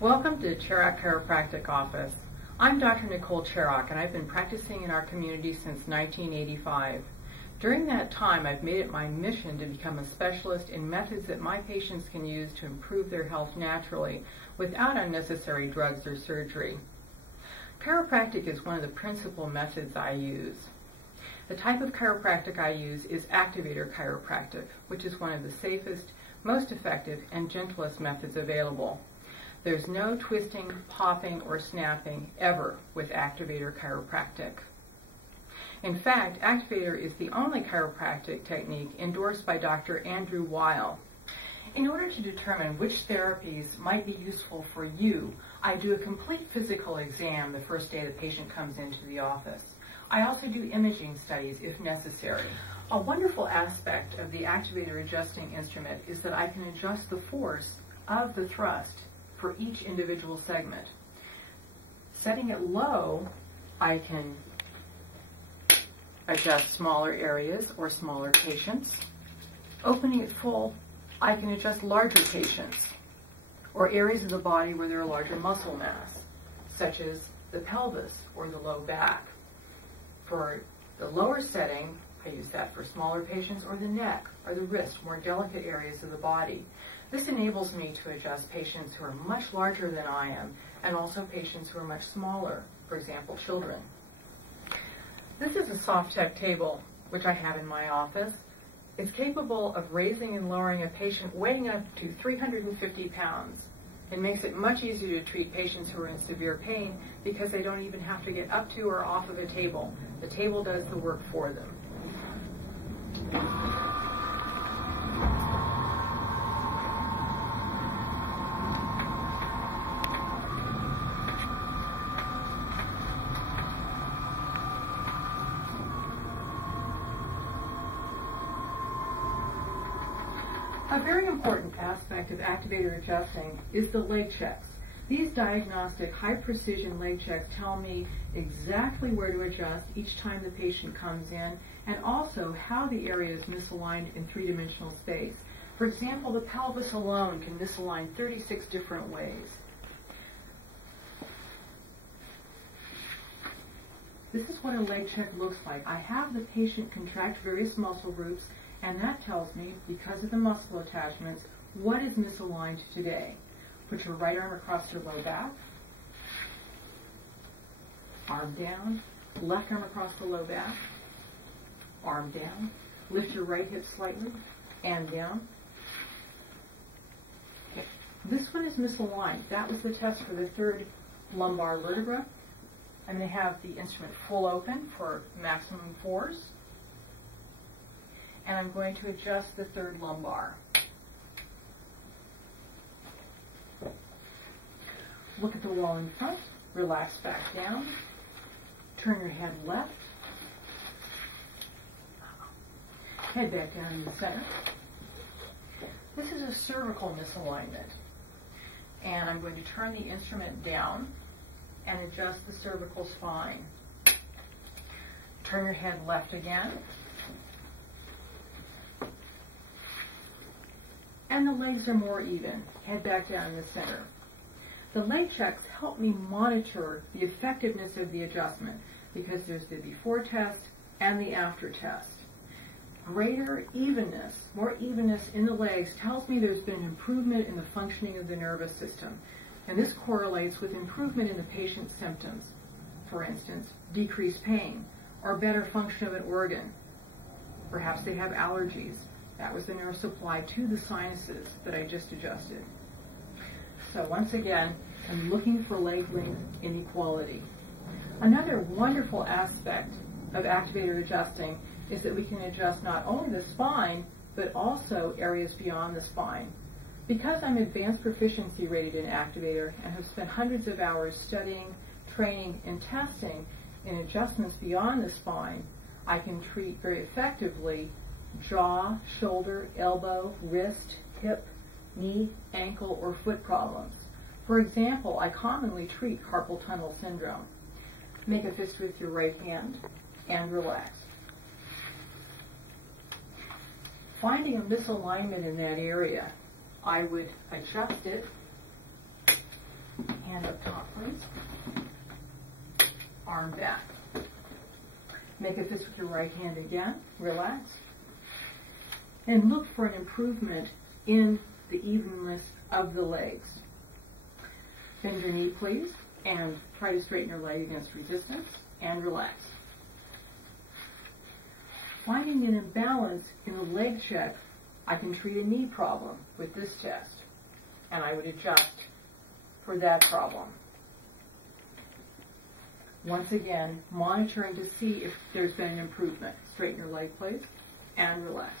Welcome to Cherok Chiropractic office. I'm Dr. Nicole Cherok, and I've been practicing in our community since 1985. During that time, I've made it my mission to become a specialist in methods that my patients can use to improve their health naturally without unnecessary drugs or surgery. Chiropractic is one of the principal methods I use. The type of chiropractic I use is Activator chiropractic, which is one of the safest, most effective, and gentlest methods available. There's no twisting, popping, or snapping ever with Activator chiropractic. In fact, Activator is the only chiropractic technique endorsed by Dr. Andrew Weil. In order to determine which therapies might be useful for you, I do a complete physical exam the first day the patient comes into the office. I also do imaging studies if necessary. A wonderful aspect of the Activator adjusting instrument is that I can adjust the force of the thrust for each individual segment. Setting it low, I can adjust smaller areas or smaller patients. Opening it full, I can adjust larger patients or areas of the body where there are larger muscle mass, such as the pelvis or the low back. For the lower setting, I use that for smaller patients, or the neck or the wrist, more delicate areas of the body. This enables me to adjust patients who are much larger than I am, and also patients who are much smaller, for example, children. This is a soft tech table, which I have in my office. It's capable of raising and lowering a patient weighing up to 350 pounds. It makes it much easier to treat patients who are in severe pain because they don't even have to get up to or off of a table. The table does the work for them. A very important aspect of Activator adjusting is the leg checks. These diagnostic high-precision leg checks tell me exactly where to adjust each time the patient comes in, and also how the area is misaligned in three-dimensional space. For example, the pelvis alone can misalign 36 different ways. This is what a leg check looks like. I have the patient contract various muscle groups, and that tells me, because of the muscle attachments, what is misaligned today. Put your right arm across your low back, arm down, left arm across the low back, arm down, lift your right hip slightly, and down. Okay. This one is misaligned. That was the test for the third lumbar vertebra. I'm going to have the instrument full open for maximum force. And I'm going to adjust the third lumbar. Look at the wall in front, relax back down, turn your head left, head back down in the center. This is a cervical misalignment, and I'm going to turn the instrument down and adjust the cervical spine. Turn your head left again, and the legs are more even. Head back down in the center. The leg checks help me monitor the effectiveness of the adjustment because there's the before test and the after test. Greater evenness, more evenness in the legs tells me there's been an improvement in the functioning of the nervous system, and this correlates with improvement in the patient's symptoms. For instance, decreased pain or better function of an organ. Perhaps they have allergies. That was the nerve supply to the sinuses that I just adjusted. So once again, I'm looking for leg length inequality. Another wonderful aspect of Activator adjusting is that we can adjust not only the spine, but also areas beyond the spine. Because I'm advanced proficiency rated in Activator and have spent hundreds of hours studying, training, and testing in adjustments beyond the spine, I can treat very effectively jaw, shoulder, elbow, wrist, hip, knee, ankle, or foot problems. For example, I commonly treat carpal tunnel syndrome. Make a fist with your right hand and relax. Finding a misalignment in that area, I would adjust it arm back. Make a fist with your right hand again, relax, and look for an improvement in the evenness of the legs. Bend your knee, please, and try to straighten your leg against resistance, and relax. Finding an imbalance in the leg check, I can treat a knee problem with this test, and I would adjust for that problem. Once again, monitoring to see if there's been an improvement. Straighten your leg, please, and relax.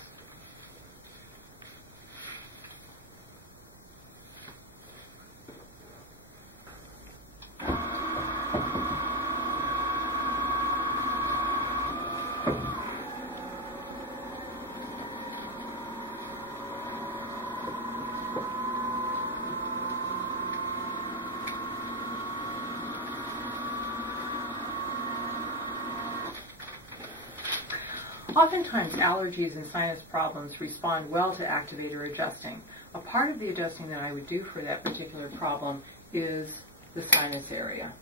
Oftentimes, allergies and sinus problems respond well to activator adjusting. A part of the adjusting that I would do for that particular problem is the sinus area.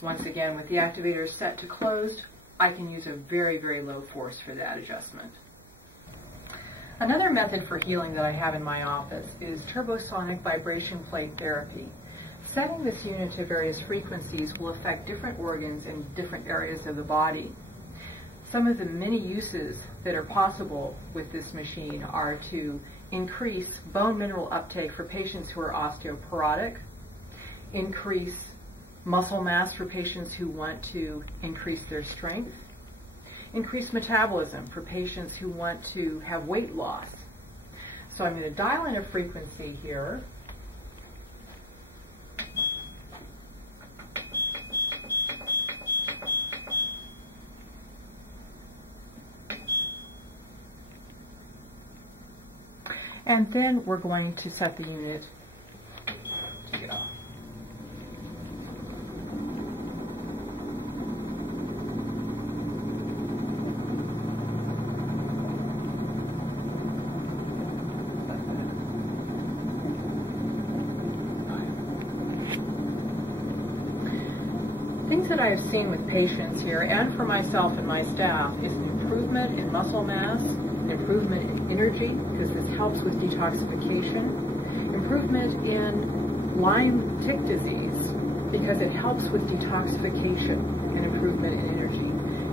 Once again, with the activator set to closed, I can use a very, very low force for that adjustment. Another method for healing that I have in my office is turbosonic vibration plate therapy. Setting this unit to various frequencies will affect different organs in different areas of the body. Some of the many uses that are possible with this machine are to increase bone mineral uptake for patients who are osteoporotic, increase muscle mass for patients who want to increase their strength, increase metabolism for patients who want to have weight loss. So I'm going to dial in a frequency here. And then we're going to set the unit to go. Things that I have seen with patients here and for myself and my staff is an improvement in muscle mass, an improvement in energy, because this helps with detoxification, improvement in Lyme tick disease, because it helps with detoxification and improvement in energy,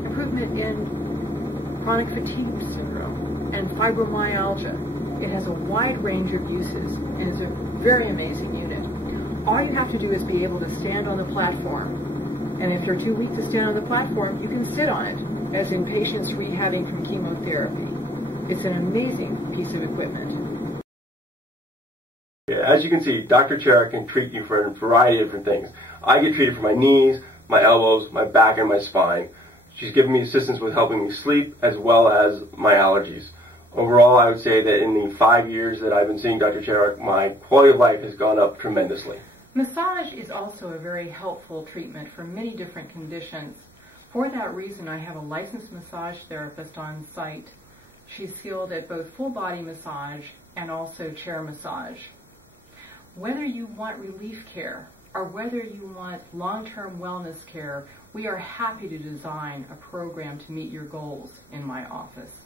improvement in chronic fatigue syndrome, and fibromyalgia. It has a wide range of uses and is a very amazing unit. All you have to do is be able to stand on the platform. And if you're too weak to stand on the platform, you can sit on it, as in patients rehabbing from chemotherapy. It's an amazing piece of equipment. As you can see, Dr. Cherok can treat you for a variety of different things. I get treated for my knees, my elbows, my back, and my spine. She's given me assistance with helping me sleep as well as my allergies. Overall, I would say that in the 5 years that I've been seeing Dr. Cherok, my quality of life has gone up tremendously. Massage is also a very helpful treatment for many different conditions. For that reason, I have a licensed massage therapist on site. She's skilled at both full body massage and also chair massage. Whether you want relief care or whether you want long-term wellness care, we are happy to design a program to meet your goals in my office.